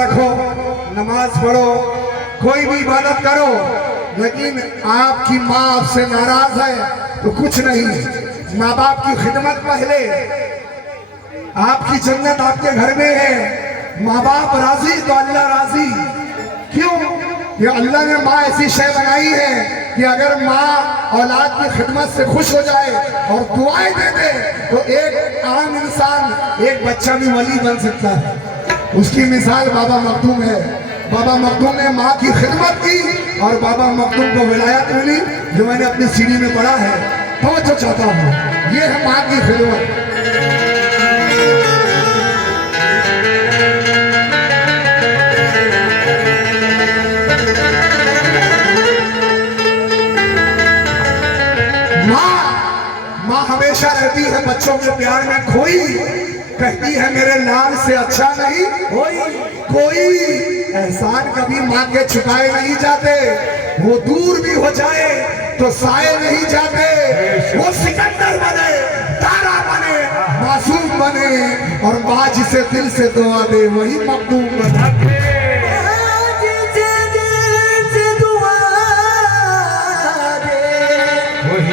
रखो, नमाज पढ़ो, कोई भी इबादत करो, लेकिन आपकी माँ आपसे नाराज है तो कुछ नहीं। माँ बाप की खिदमत पहले, आपकी जन्नत आपके घर में है। माँ बाप राजी तो अल्लाह राजी। क्यों? ये अल्लाह ने माँ ऐसी शय बनाई है कि अगर माँ औलाद की खिदमत से खुश हो जाए और दुआएं दे दे तो एक आम इंसान, एक बच्चा भी वली बन सकता है। उसकी मिसाल बाबा मखदूम है। बाबा मखदूम ने माँ की खिदमत की और बाबा मखदूम को विलायत मिली, जो मैंने अपनी सीढ़ी में पढ़ा है। तो चाहता हूँ ये है माँ की खिदमत। माँ हमेशा रहती है बच्चों के प्यार में खोई, कहती है मेरे लाल से अच्छा नहीं कोई। एहसान कभी माँ के चुकाए नहीं जाते, वो दूर भी हो जाए तो साए नहीं जाते। वो सिकंदर बने, तारा बने, मासूम बने, और माँ जिसे दिल से दुआ दे वही मखदूम बने।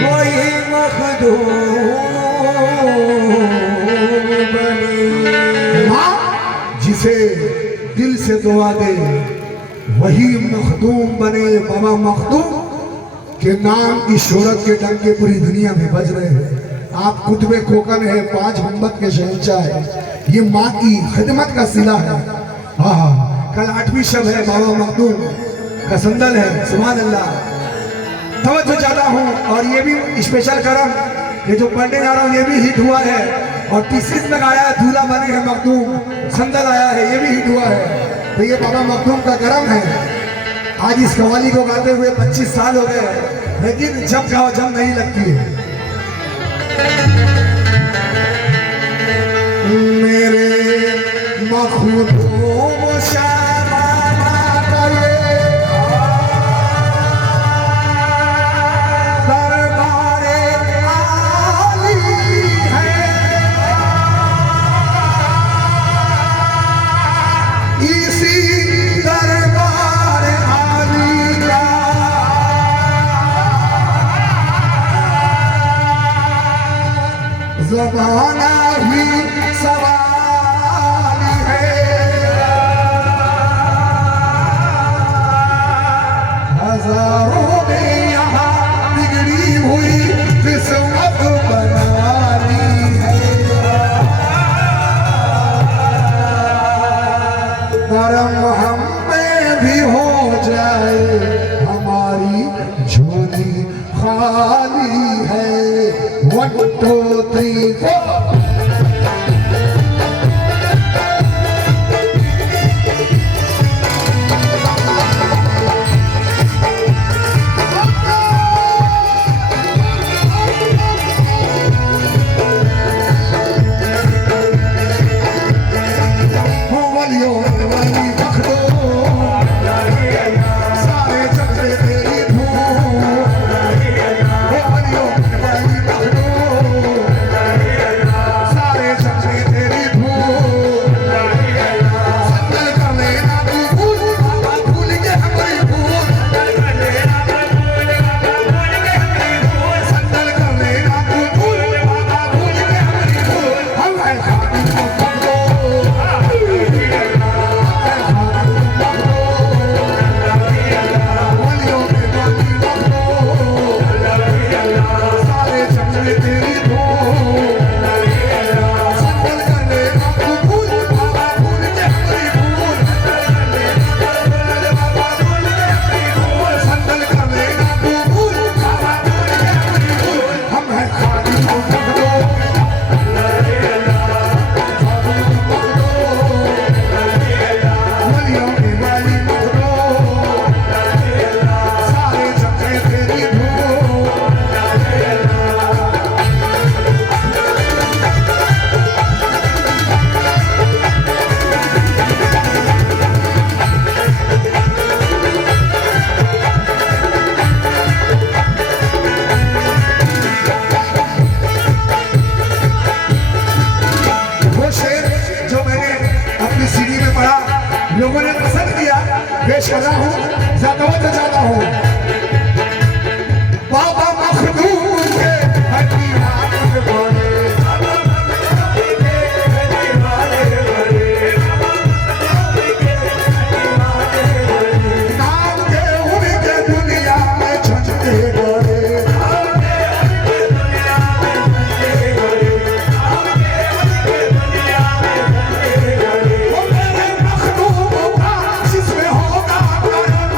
वही मखदूम बने। माँ जिसे दिल से दुआ दे वही मखदूम बने। बाबा मखदूम के नाम की शोहरत के डंके पूरी दुनिया में बज रहे हैं। आप कुतुबे कोकन है, 5 गुंबद के शहंशाह है। ये माँ की खिदमत का सिला है। हाँ, कल 8वीं शब है, बाबा मखदूम का संदल है। सुभान अल्लाह। तवज्जो चाहता हूँ। और ये भी स्पेशल करम, ये जो पढ़ने जा रहा हूँ ये भी हिट हुआ है। और तीसरी तक आया है, दूल्हा बने हैं मखदूम, संदल आया है, ये भी हिट हुआ है। तो ये बाबा मखदूम का करम है। आज इस कव्वाली को गाते हुए 25 साल हो गए, लेकिन जब गाओ जब नहीं लगती है। मेरे मखदूम शाबाना का ये ज़माना ही सवाल है। हजारों में यहाँ बिगड़ी हुई किस्मत बनानी है। करम हम में भी हो जाए, हमारी झोली खाली है। 1 2 3 4 कर रहा हूँ, ज़रूरत ज्यादा हूँ। बाबा मखदूम के हकीकात वाले, नाम के उनके दुनिया में झंडे गड़े। वो मेरे मखदूम का जिसमें होगा करम,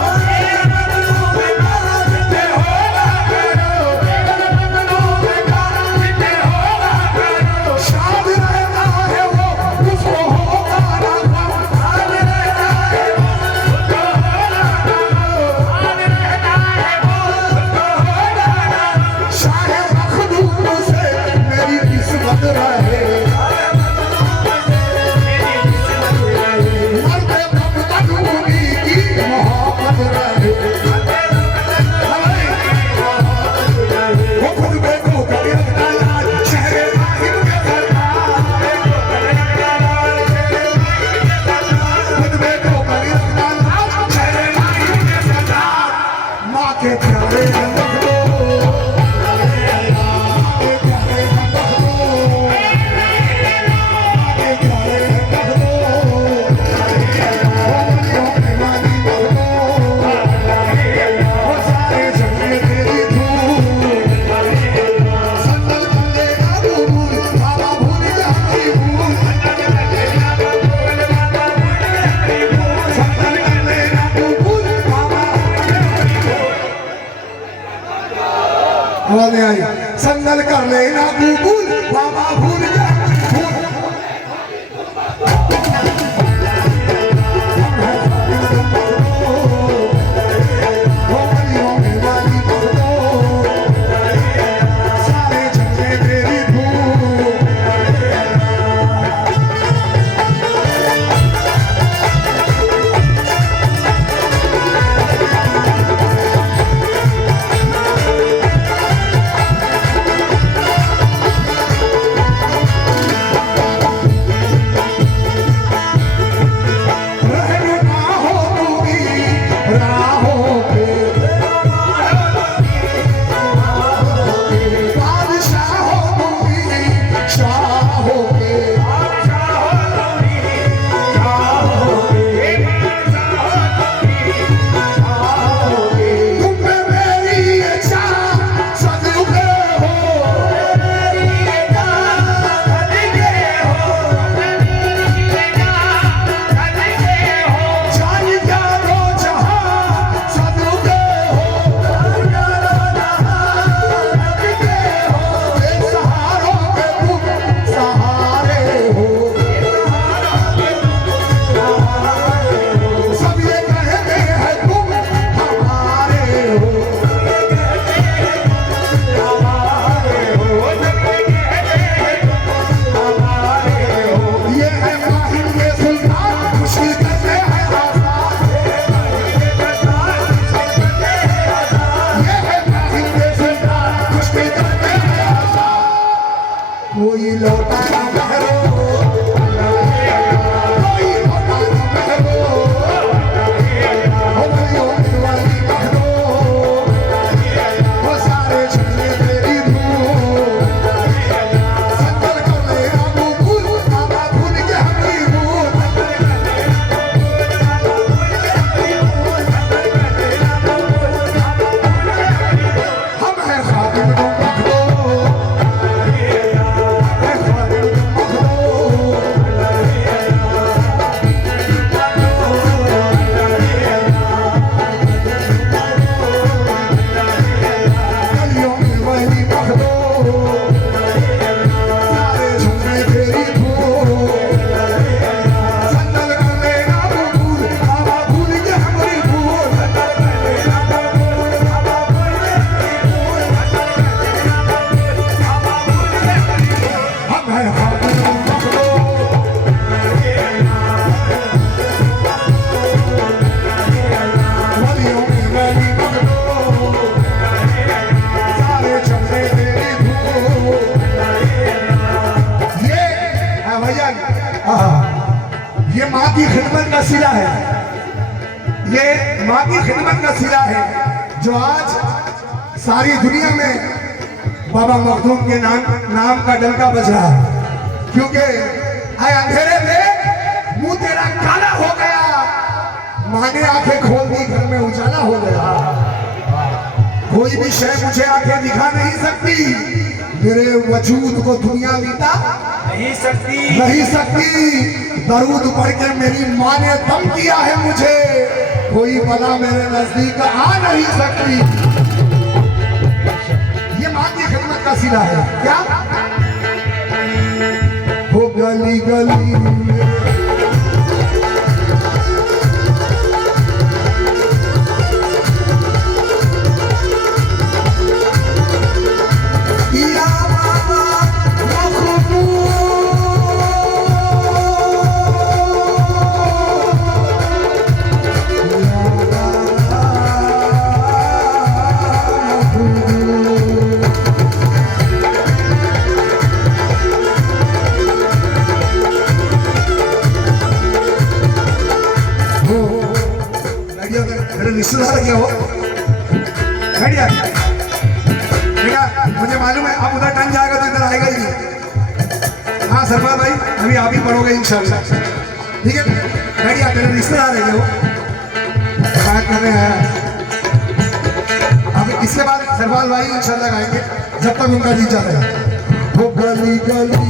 शाद रहता है वो, उसको होगा ना गम। शाहे मखदूम से मेरी किस्मत रहे, मरते दम तक उन्हीं की मोहब्बत रहे। वो खुद को कभी रखना याद, चेहरे माहिर के सरकार, खुद को कभी रखना याद, चेहरे माहिर के सरकार। माँ के प्यारे रंग दो, के प्यारे रंग दो, के प्यारे रंग दो, ओ दीवानी रंग दो, ओ सारे जग में तेरी धूम। संदल कंदे ना भूल, बाबा भूल जा हरी भूल। संदल कंदे ना भूल, बाबा आवाज़ नहीं आई। संदल कर लेना भूल, बाबा भूल जा भूल। ओ गलियों में वाली बहदो, सारे जग में तेरी धूम। रहनुमा हो दूंगी राहों पे, बादशाह हो दूंगी शाहों पे। तुम पे मेरी ये चाह सदके हो, जान क्या दो जहां सदके हो। बेसहारों के तुम सहारे हो, सब ये कहते हैं तुम हमारे हो। ये है माहिर के सुल्तान, मुश्किल करते हैं आसान। ये है माहिर के सुल्तान, मुश्किल करते हैं आसान। कोई लौटा ना बहरो, कोई लौटा ना बहरो, हो गलियों में वाली बहरो, वो सारे झंडे तेरी धूम। संदल कर लेना भूल, बाबा भूल के हमी भूल। हम हैं खादिम तुम मखदो, है खादिम तुम ये माँ की खिदमत का सिला है। ये माँ की खिदमत का सिला है जो आज सारी दुनिया में बाबा मखदूम के नाम का डंका बज रहा है। क्योंकि आए अंधेरे में मुंह तेरा काला हो गया, माँ ने आंखें खोल दी, घर में उजाला हो गया। कोई भी शय मुझे आंखें दिखा नहीं सकती, मेरे वजूद को दुनिया बीता नहीं सकती। दरूद पढ़ के मेरी माँ ने दम किया है मुझे, कोई बला मेरे नजदीक आ नहीं सकती। ये माँ की खिदमत का सिला है। क्या हो गली गली रिश्तेदार क्या हो बढ़िया बेटा, मुझे मालूम है आप उधर टन जाएगा तो इधर आएगा ही नहीं। हाँ सरफा भाई, अभी आप ही पढ़ोगे इंशाल्लाह, ठीक है बढ़िया। मेरे रिश्तेदार है वो बात कर रहे हैं। अब इसके बाद सरफाल भाई इंशाल्लाह गाएंगे जब तक उनका जी जा रहा है। वो गली गली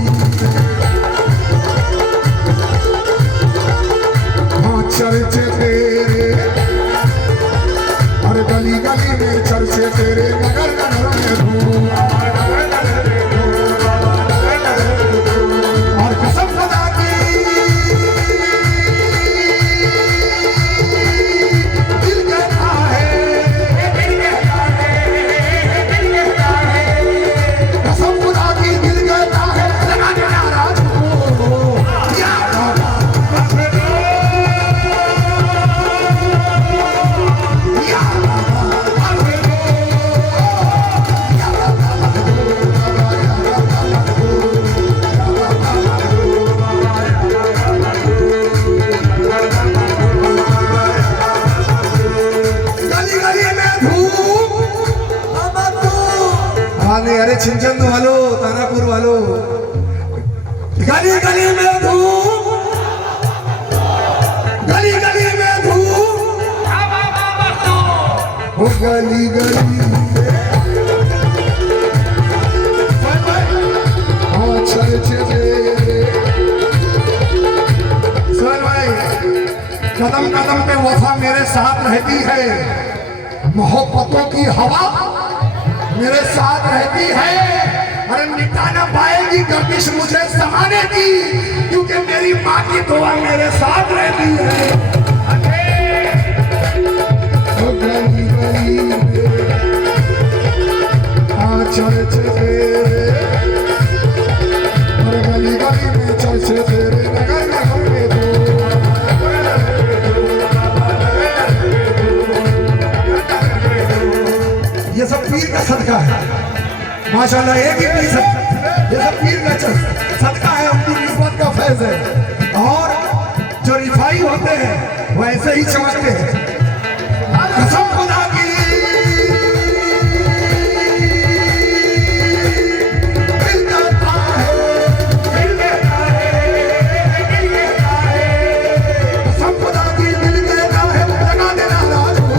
हाँ चर्चे तेरे, हर गली गली में चर्चे तेरे, नगर नगर में धूम और कसम खुदा की दिल कहता है, कसम खुदा की दिल कहता है, लगा दे नाराज हो या बाबा अरे छिंचंद वालों, तारापुर वालों, गली गली में धूम, गली गली में धूम, वो गली गली सर भाई कदम कदम पे वफा मेरे साथ रहती है, मोहब्बतों की हवा मेरे साथ रहती है। अरे मिटा ना पाएगी गर्दिश मुझे समाने की, क्योंकि मेरी माँ की दुआ मेरे साथ रहती है। गली गली चर्चे तेरे, गली गली में चर्चे तेरे, नगर नगर में ये सब पीर का सदका है माशाल्लाह। एक ही पीर ये सब पीर का सदका है, उनकी निस्बत का फैज है। और जो रिफाई होते हैं वो ऐसे ही चमकते हैं। कसम खुदा की दिल कहता है, कसम खुदा की दिल कहता है, लगा दे नाराज हो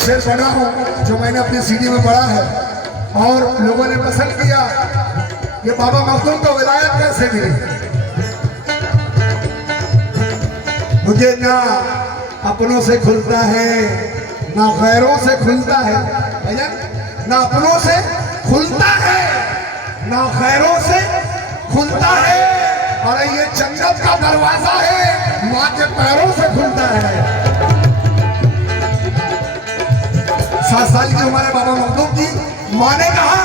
शेर पढ़ा हूँ जो मैंने अपनी सीडी में पढ़ा है और लोगों ने पसंद किया। ये बाबा मखदूम को विलायत कैसे मिली? मुझे ना अपनों से खुलता है ना गैरों से खुलता है भैया, ना अपनों से खुलता है ना गैरों से खुलता है। और ये जन्नत का दरवाजा है, माँ के पैरों से खुलता है। 7 साल की उम्र है बाबा मखदूम की। माँ ने कहा,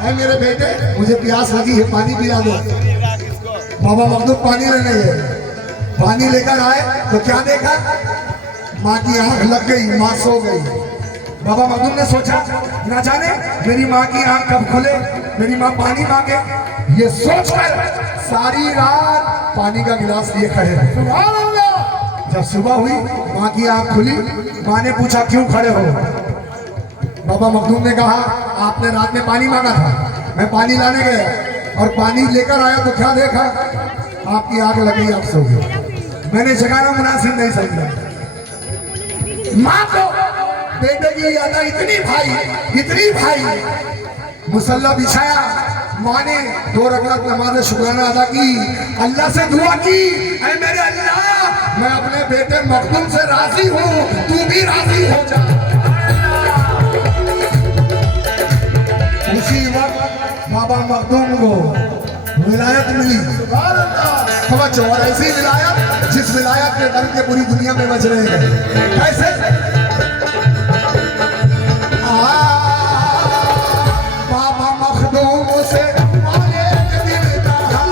ऐ मेरे बेटे मुझे प्यास लगी है, पानी पिला दो। बाबा मखदूम पानी लेने गए, पानी लेकर आए तो क्या देखा? माँ की आंख लग गई, माँ सो गई। बाबा मखदूम ने सोचा ना जाने मेरी माँ की आंख कब खुले, मेरी माँ पानी मांगे। ये सोचकर सारी रात पानी का गिलास लिए खड़े रहे। सुभान अल्लाह। जब सुबह हुई माँ की आंख खुली, माँ ने पूछा क्यों खड़े हो? बाबा मखदूम ने कहा आपने रात में पानी मांगा था, मैं पानी लाने गया और पानी लेकर आया तो क्या देखा? आपकी आंख लगी, आप सो गए। मैंने जगाना मुनासिब नहीं समझा। माँ को बेटे की याद आई, इतनी भाई। मुसल्ला बिछाया, माँ ने 2 रकात नमाज शुक्राना अदा की, अल्लाह से दुआ की, ऐ मेरे अल्लाह मैं अपने बेटे मखदूम से राजी हूँ, तू भी राजी हो जा। उसी वक्त बाबा मखदूम को विलायत मिली। समझो, और ऐसी विलायत जिस विलायत के दम के पूरी दुनिया में बज रहे हैं। कैसे? बाबा मखदूम से माने दिल कहा,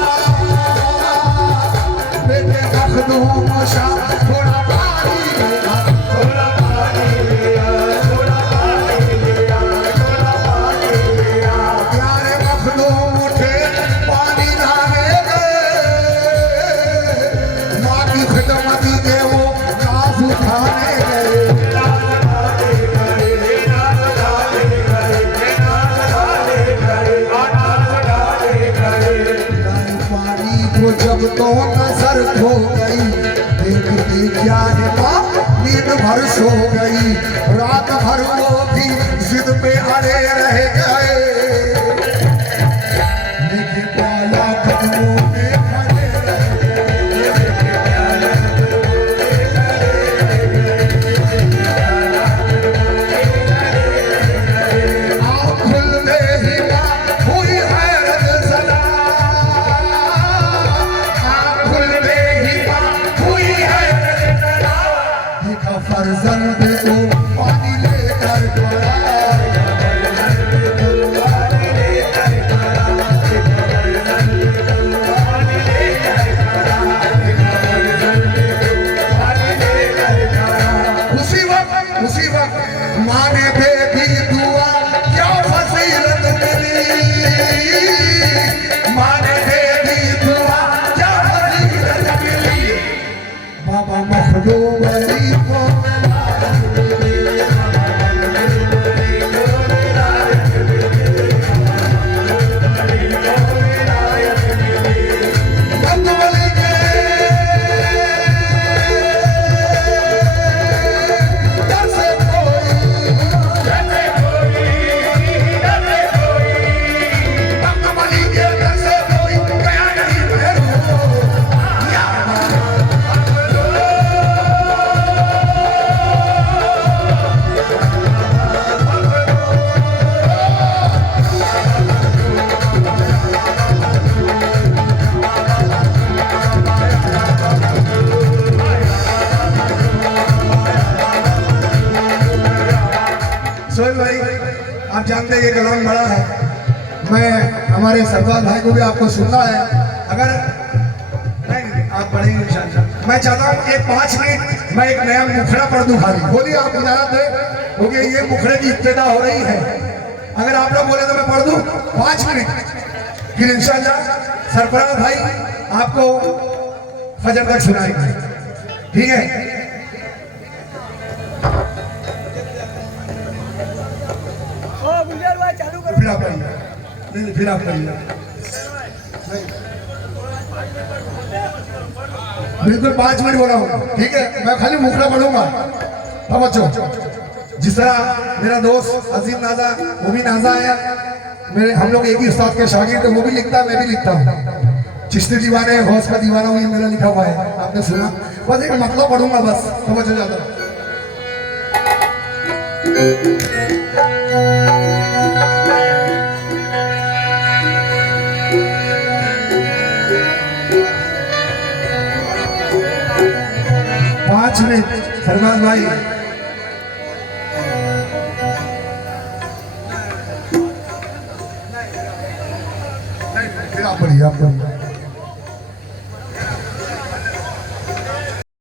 बेटे मखदूम शाह थोड़ा पानी लिया, थोड़ा पानी लिया, थोड़ा पानी लिया, थोड़ा पानी लिया। प्यारे मखदूम उठे पानी लाने गए, माँ की खिदमत के वो नाज उठाने गए। जब तो नजर खो गई, देखती क्या है माँ नींद भर सो गई। रात भर वो भी जिद पे अड़े रह गए, लेके पाला कदमों में खड़े रहे। आँख खुलते ही माँ हुई हैरत सदा, फर्जंद को पानी लेकर पड़ा, उसी वक्त माँ ने दे दी दुआ, क्या फजीलत मिली। माँ ने दे दी दुआ, क्या फजीलत मिली। बाबा मखदूम अली को आप जानते हैं ये कलाम बड़ा है। मैं हमारे सरदार भाई को भी आपको सुनना है, अगर नहीं आप पढ़ेंगे इंशाअल्लाह। मैं चाहता हूँ कि 5 मिनट मैं एक नया मुखड़ा पढ़ दूँ खाली। बोलिए आप इजाजत दें, क्योंकि ये मुखड़े की इब्तिदा हो रही है। अगर आप लोग बोले तो मैं पढ़ दूँ 5 मिनट, फिर इंशाअल्लाह सरफराज भाई आपको फजर तक सुनाएंगे, ठीक है? फिर आप करिए बिल्कुल 5 मिनट बोला हूँ, ठीक है? मैं खाली मुखड़ा पढ़ूंगा। अब बच्चों जिस तरह मेरा दोस्त अजीम नाजा, वो भी नाजा है, मेरे हम लोग एक ही उस्ताद के शागिर्द, तो वो भी लिखता है, मैं भी लिखता हूँ। चिश्ती दीवाने गौस का दीवाना हूँ, ये मेरा लिखा हुआ है, आपने सुना। बस एक मतलब पढ़ूंगा, बस समझ हो जाता। 5 मिनट फरमान भाई। फिर आप पढ़िए, आप पढ़िए।